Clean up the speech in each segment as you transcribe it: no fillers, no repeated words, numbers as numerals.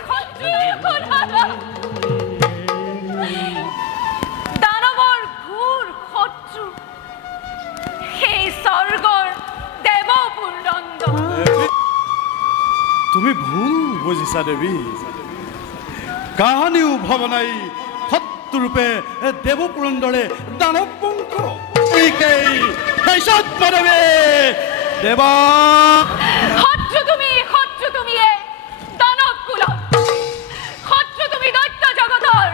শত্ৰুৰ কোলাহল দানৱৰ ঘোৰ শত্ৰু সেই স্বৰ্গৰ দেৱপুৰন্দৰ তুমি ভুল বুজিছা দেৱী কাহানিও ভবনাই শত্ৰুৰূপে দেৱপুৰন্দৰে দানৱ বংশ এইকেই দেৱে দেৱা শত্ৰু তুমি দানৱ কুলৰ শত্ৰু তুমি দৈত্য জগতৰ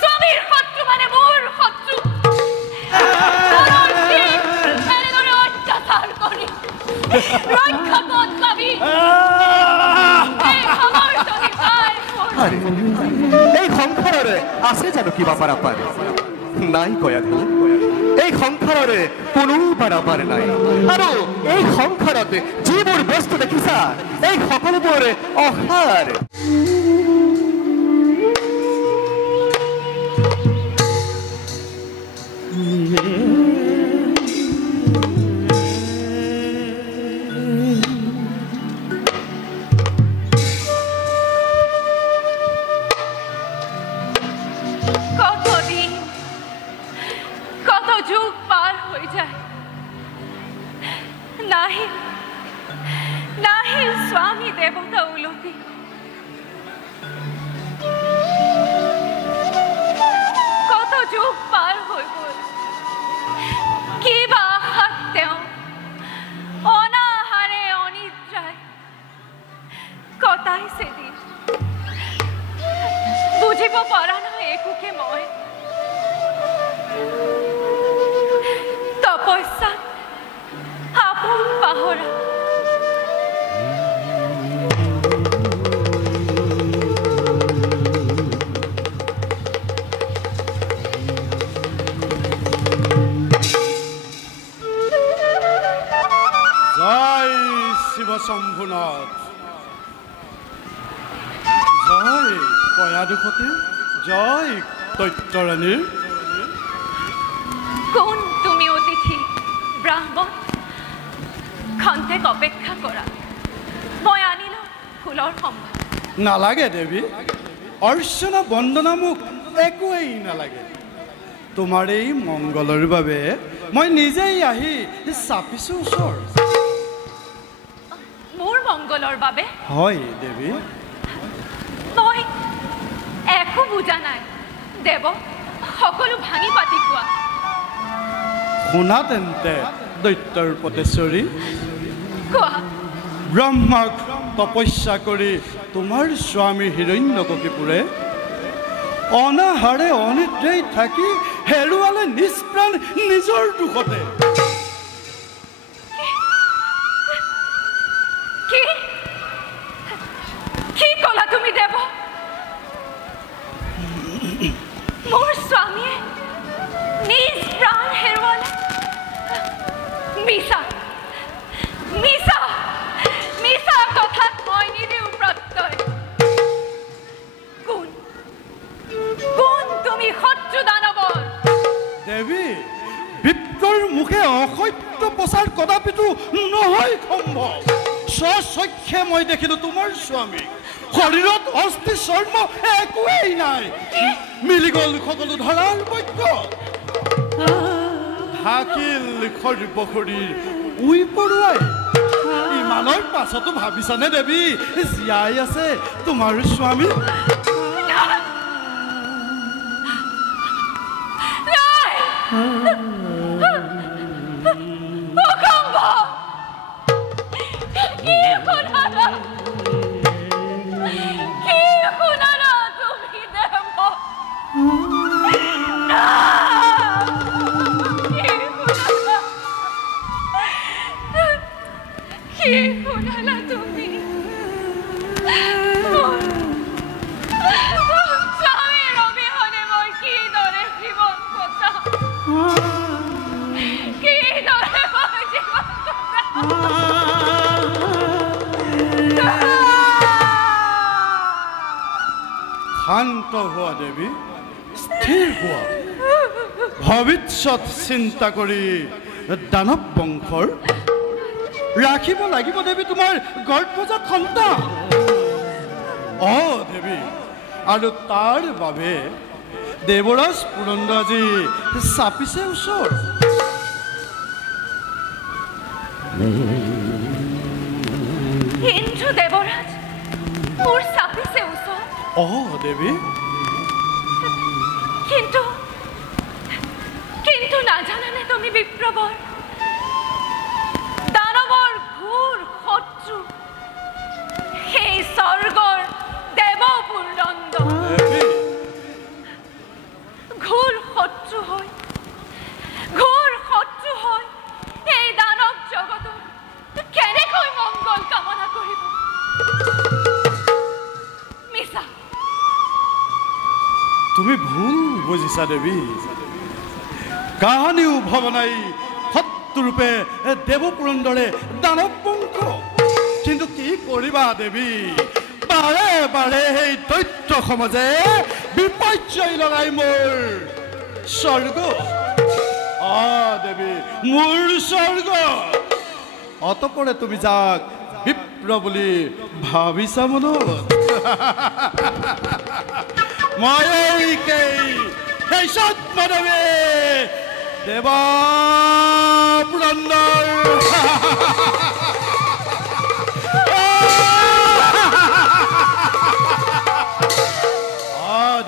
স্বামীৰ শত্ৰু মানে মোৰ শত্ৰু এনেদৰে অত্যাচাৰ কৰি ৰক্ষা পথ পাবি এই সংসাৰৰে আছে জানো কিবা পাৰাপাৰ নাই কয়া এই সংসাৰৰে কোনো পাৰাপাৰ নাই আৰু এই সংসাৰত যিবোৰ বস্তু দেখিছা এই সকলোবোৰ অসাৰ নাহিল স্বামী দেৱতা উলটি কত যুগ পাৰ হৈ গল কিবা আশাত তেওঁ অনাহাৰে অনিদ্ৰায় কটাইছে দিন বুজিব পৰা নাই একোকে মই তপস্যা আপন পাহৰা জয় শিৱ শম্ভুনাথ জয় কয়াদুখতে জয় দৈত্যৰাণীৰ কোন তুমি অতিথি ব্ৰাহ্মণ খন্তেক অপেক্ষা কৰা মই আনিলো ফুলৰ সম্ভাৰ নালাগে দেৱী অৰ্চনা বন্দনা মোক একোৱেই নালাগে তোমাৰ এই মংগলৰ বাবে মই নিজেই আহি চাপিছো ওচৰ মোৰ মংগলৰ বাবে হয় দেৱী মই একো বুজা নাই দেৱ সকলো ভাঙি পাতি কোৱা শুনা তেন্তে দৈত্যৰ পতেশ্বৰী কোৱা ব্ৰহ্মাক তপস্যা কৰি তোমাৰ স্বামী হিৰণ্যকশিপুৰে অনাহাৰে অনিদ্ৰাই থাকি হেৰুৱালে নিষ্প্ৰাণ নিজৰ দুখতে কি কলা তুমি দেৱ মোৰ স্বামীয়ে নিজ প্ৰাণ হেৰুৱালে মিছা মিছা মিছা কথাত মই নিদিও প্ৰত্যয় কোন কোন তুমি শত্ৰু দানৱৰ দেৱী বিপ্ৰৰ মুখে অসত্য প্ৰচাৰ কদাপিতো নহয় সম্ভৱ স্বচক্ষে মই দেখিলো তোমাৰ স্বামী শৰীৰত অস্থি চৰ্ম একোৱেই নাই মিলি গল সকলো ধৰাৰ বৈক্য ঢাকিল সৰ্বশৰীৰ উই পৰুৱাই ইমানৰ পাছতো ভাবিছানে দেৱী জীয়াই আছে তোমাৰ স্বামী শান্ত হোৱা দেৱী স্থিৰ হোৱা ভৱিষ্যত চিন্তা কৰি দানৱ বংশৰ ৰাখিব লাগিব দেৱী তোমাৰ গৰ্ভজাত সন্তান। দেৱী, আৰু তাৰ বাবে দেৱৰাজ পুৰন্দৰ আজি চাপিছে ওচৰ। ইন্দ্ৰ দেৱৰাজ মোৰ চাপিছে ওচৰ। দেৱী, কিন্তু নাজানানে তুমি বিপ্ৰবৰ দানৱৰ ঘোৰ শত্ৰু সেই স্বৰ্গৰ দেৱ পুৰন্দৰ ঘোৰ শত্ৰু হয় এই দানৱ জগতৰ কেনেকৈ মংগল কামনা কৰিব? মিছা, তুমি ভুল বুজিছা দেৱী। কাহানিও ভবা নাই শত্ৰুৰূপে দেৱ পুৰন্দৰে দানৱ বংশ। কিন্তু কি কৰিবা দেৱী, বাৰে বাৰে সেই দৈত্য সমাজে বিপৰ্যয় লগাই মোৰ স্বৰ্গ, দেৱী মোৰ স্বৰ্গ। অতপৰে তুমি যাক বিপ্ৰ বুলি ভাবিছা মনত, মই সেই সত্মদেৱী দেৱ পুৰন্দৰ।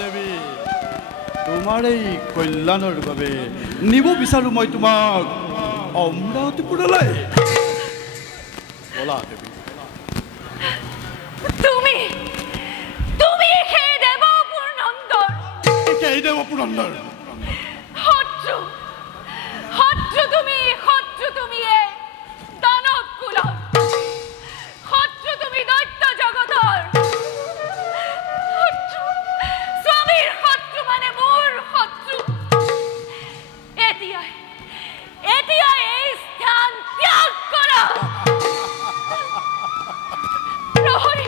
দেৱী, তোমাৰ এই কল্যাণৰ বাবে নিব বিচাৰো মই তোমাক অমৰাৱতীপুৰলৈ। বলা দেৱী। তুমি সেই দেৱ পুৰন্দৰ শত্ৰু তুমি দানৱ কুলৰ শত্ৰু, তুমি দৈত্য জগতৰ শত্ৰু, স্বামীৰ শত্ৰু মানে মোৰ শত্ৰু। এতিয়াই এই স্থান ত্যাগ কৰা। প্ৰহৰী,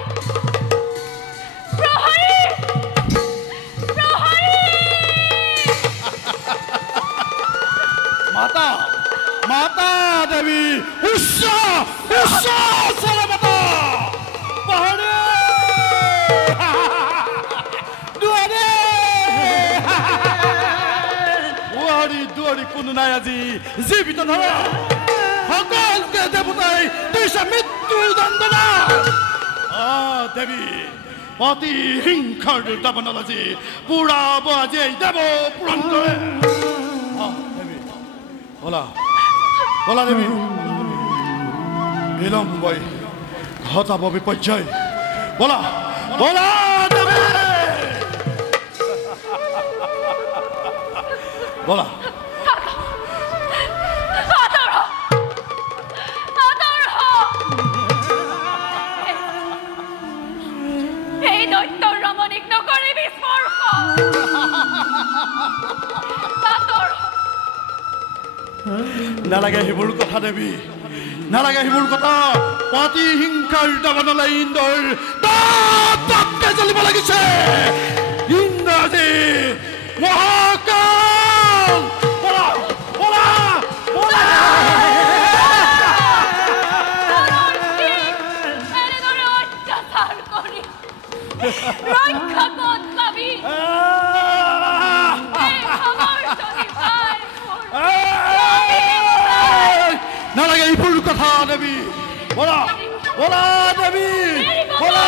মাতা দেৱী, উচ্চ মাতা দুৱাৰী কোনো নাই আজি জীৱিত ধৰা। সকলোকে দেৱতাই দিছে মৃত্যুৰ দণ্ডনা। দেৱী, অতি হিংসাৰ দাবানল আজি পুৰাব আজি এই দেৱ পুৰন্দৰে। বলা দেৱী, বিলম্বই ঘটাব বিপৰ্যয়। বলা দেৱী, বলা। এই দৈত্যৰ ৰমণীক নকৰিবি স্পৰ্শ। নালাগে সেইবোৰ কথা দেৱী, নালাগে সেইবোৰ কথা। অতি হিংসাৰ দাবানলে ইন্দ্ৰৰ তাতে জ্বলিব লাগিছে। ইন্দ্ৰ আজি মহাকাল। এনেদৰে অত্যাচাৰ কৰি ৰক্ষা ক'ত পাবি? নালাগে এইবোৰ কথা দেৱী। বলা দেৱী, বলা।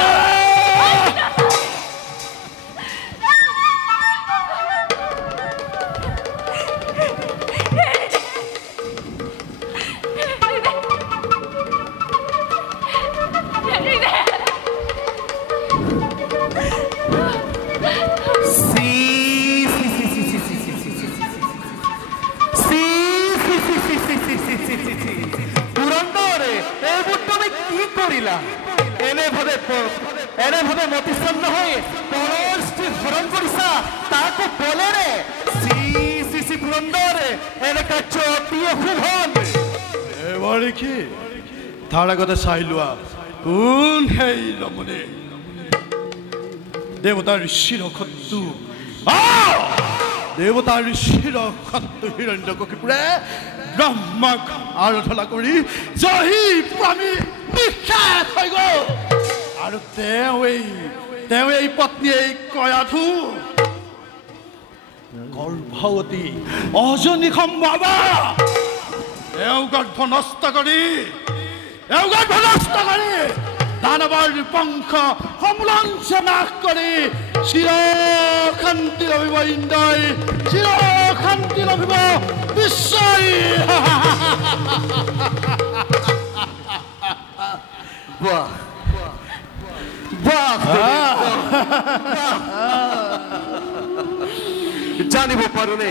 এনেভাবে মতিচ্ছন্ন হয়ে পৰৰ স্ত্ৰী হৰণ কৰিছা, তাকো বলেৰে। শ্ৰী পুৰন্দৰ, এনে কাৰ্য অতি অশুভন। এবাৰ কি তাৰ আগতে চাই লোৱা কোন সেই ৰমণী দেৱতাৰ শিৰ শত্ৰু হিৰণ্যকশিপুৰে ব্ৰহ্মক আৰাধনা কৰি জহি প্ৰাণী নিঃশেষ হৈ গ'ল আৰু তেওঁ এই পত্নী এই কয়াধু গৰ্ভৱতী অজনী বাবা গৰ্ভ নষ্ট কৰি দানৱৰ বংশ সমলাংশে নাশ কৰি চিৰ শান্তি লভিব ইন্দ্ৰই চিৰ শান্তি লভিব বিশ্বই বাহ বাহ জানিব পাৰোনে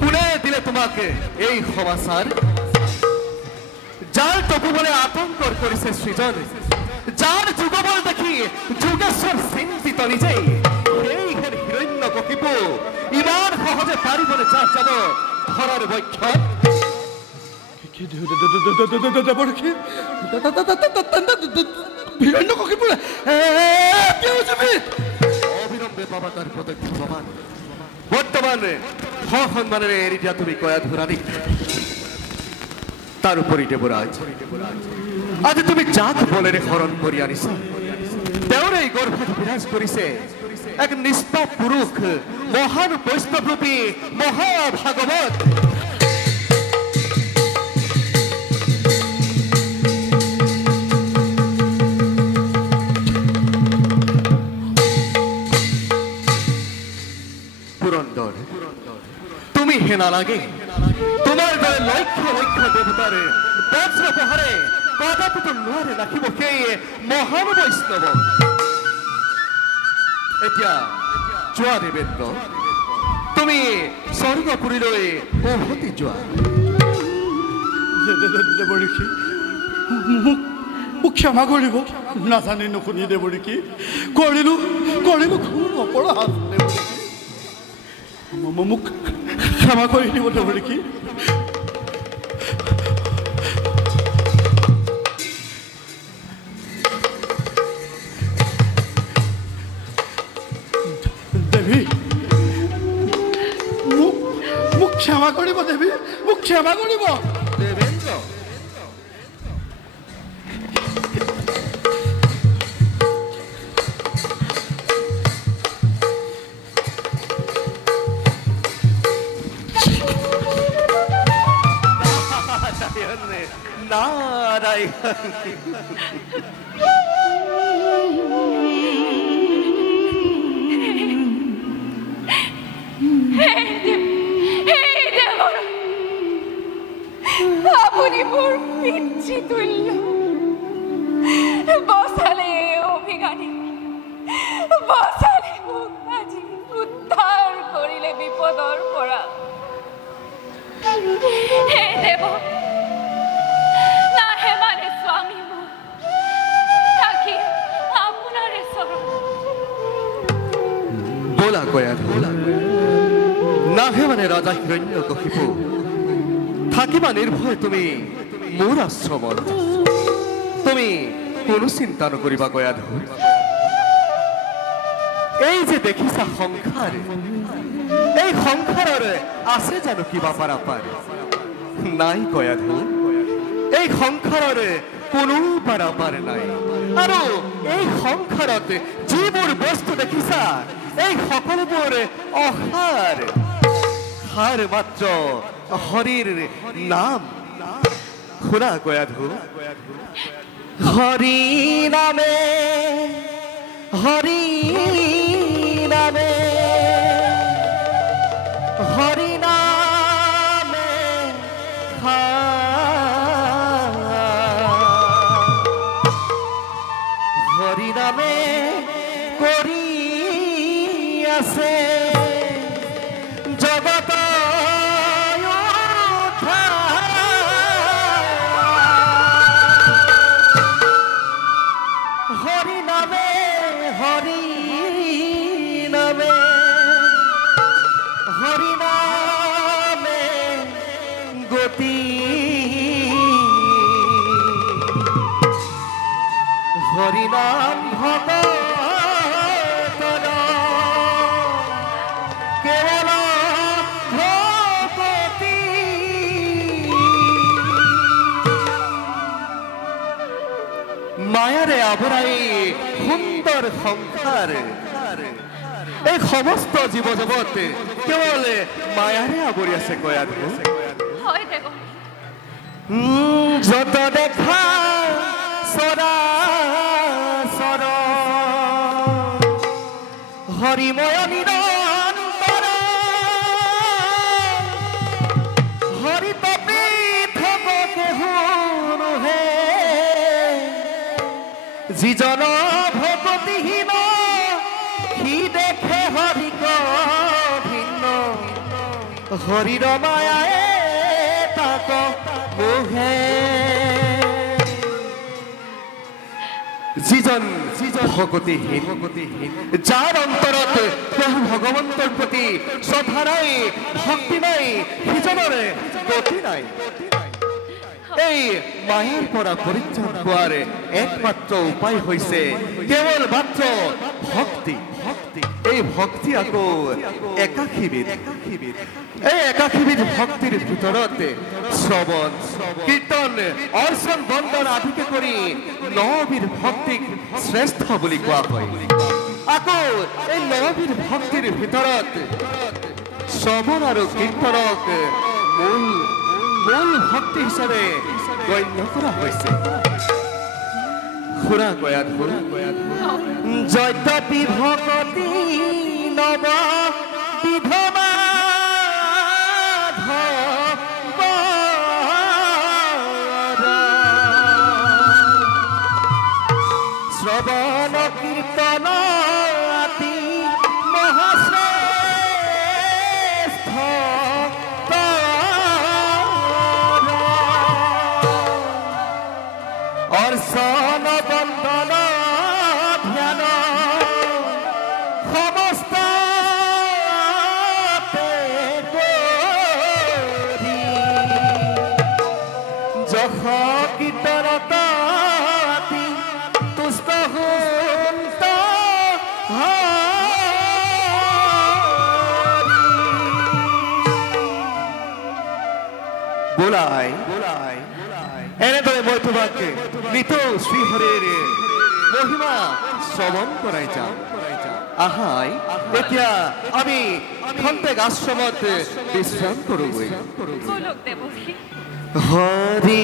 কোনে দিলে তোমাকে এই সমাচাৰ যাৰ তপুবলে আতংকৰ কৰিছে সৃজন যাৰ যুগবল দেখি যুগেশ্বৰ চিন্তিত নিজেই সেই হিৰণ্যকশিপু ইমান সহজে পাৰিবনে যাব ধৰাৰ বক্ষত অবিলম্বে পাবা তাৰ প্ৰত্যক্ষ প্ৰমাণ বৰ্তমান সন্মানেৰে এৰি দিয়া তুমি কয়াধু ৰাণীক তাৰ উপৰি দেৱৰাজ আজি তুমি যাক বলেৰে হৰণ কৰি আনিছা তেওঁৰ এই গৰ্ভত বিৰাজ কৰিছে এক নিষ্পাপ পুৰুষ মহান বৈষ্ণৱৰূপী মহাভাগৱত পুৰন্দৰ তুমি হে নালাগে তোমাৰ দৰে লক্ষ লক্ষ দেৱতাৰ বজ্ৰ প্ৰহাৰে কদাপিত নোৱাৰে ৰাখিব সেই মহান বৈষ্ণৱ এতিয়া যোৱা দেৱেন্দ্ৰ তুমি স্বৰ্গপুৰীলৈ উভতি যোৱা দেৱঋষি মোক ক্ষমা কৰিব নাজানি নুশুনি দেৱঋষি কৰিলো খুব অপৰাধ দেৱঋষি মোক ক্ষমা কৰি দিব দেৱঋষি দেৱী মোক ক্ষমা কৰিব দেৱী মোক ক্ষমা কৰিব দেৱেন্দ্ৰ নারায়ণ আপনি মোর পিতৃ তুল্য বসালে অভিজ্ঞানী বসালে মোক আজি উদ্ধার করিলে বিপদর পৰা হে দেব নাহে মানে স্বামী মোৰ তাকি আপনাৰে চৰণ বলা কয়াধু নাহে মানে ৰাজা হিৰণ্যকশিপু থাকিবা নিৰ্ভয় তুমি মোৰ আশ্ৰমত তুমি কোনো চিন্তা নকৰিবা কয়াধু এই যে দেখিছা সংসাৰ এই সংসাৰৰ আছে জানো কিবা পাৰাপাৰ নাই কয়াধু এই সংসাৰৰ কোনো পাৰাপাৰ নাই আৰু এই সংসাৰত যিবোৰ বস্তু দেখিছা এই সকলোবোৰ অসাৰ সাৰ মাত্ৰ হৰিৰ নাম শুনা কয়াধু হৰি নামে হৰি নামে হৰি নামে হৰি নামে কৰি আছে জগত হৰি নামে হৰি নামে হৰি নামে গতি হৰি নাম ভগতৰ কেবল ভগতি মায়াৰে আৱৰাই সুন্দৰ সংসাৰ এই সমস্ত জীৱ জগত কেৱল মায়াৰে আৱৰি আছে কয়াধু হয় দেৱৰী যত দেখা চৰাচৰ হৰিময় নিৰন্তৰ হৰিত পৃথক কেহুনুহে যিজন ভগতিহীন সি দেখে হৰিক ভিন্ন হৰিৰ মায়ায়ে তাক মোহে যিজন ভগতিহীন যাৰ অন্তৰত প্ৰভু ভগৱন্তৰ প্ৰতি শ্ৰদ্ধা নাই ভক্তি নাই সিজনৰে গতি নাই এই মায়াৰ পৰা পৰিত্ৰাণ পোৱাৰ একমাত্ৰ উপায় হৈছে কেৱল মাত্ৰ ভক্তি এই ভক্তি আকৌ একাশীবিধ এই একাশীবিধ ভক্তিৰ ভিতৰত শ্ৰৱণ কীৰ্তন অৰ্চন বন্দন আদিকে কৰি নবিধ ভক্তিক শ্ৰেষ্ঠ বুলি কোৱা হয় আকৌ এই নবিধ ভক্তিৰ ভিতৰত শ্ৰৱণ আৰু কীৰ্তনক মূল ভক্তি হিচাপে গণ্য কৰা হৈছে শুনা গয়াত যদ্যপি ভকতি নব বিধবা শ্ৰৱণ কীৰ্তন আদি মহাশ্ৰেষ্ঠ অৰ্চন বন্দন ধ্যান সমস্ত যশ কীৰ্তনত আতি তুষ্ট হুন্ত বোলাই এনেদৰে মই তোমাক নিত শ্ৰীহৰিৰ মহিমা শ্ৰৱণ কৰাই যাম আহাই এতিয়া আমি খন্তেক আশ্ৰমত বিশ্ৰাম কৰোগৈ বলক দেৱৰী হৰি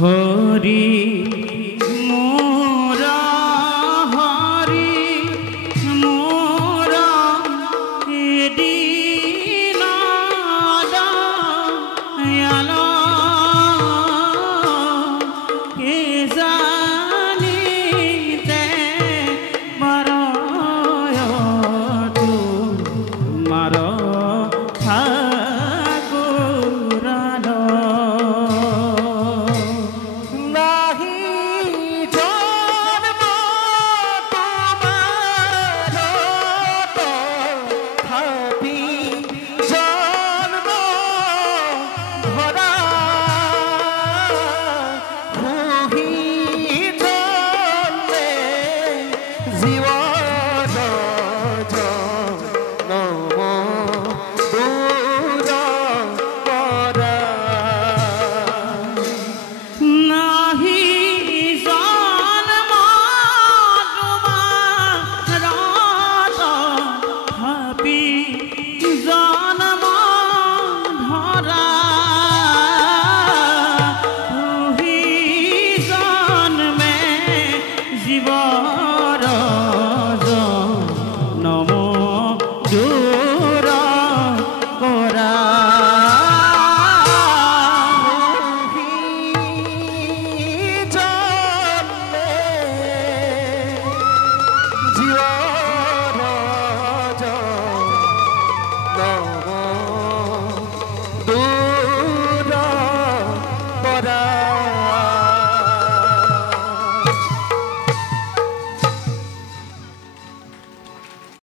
হৰি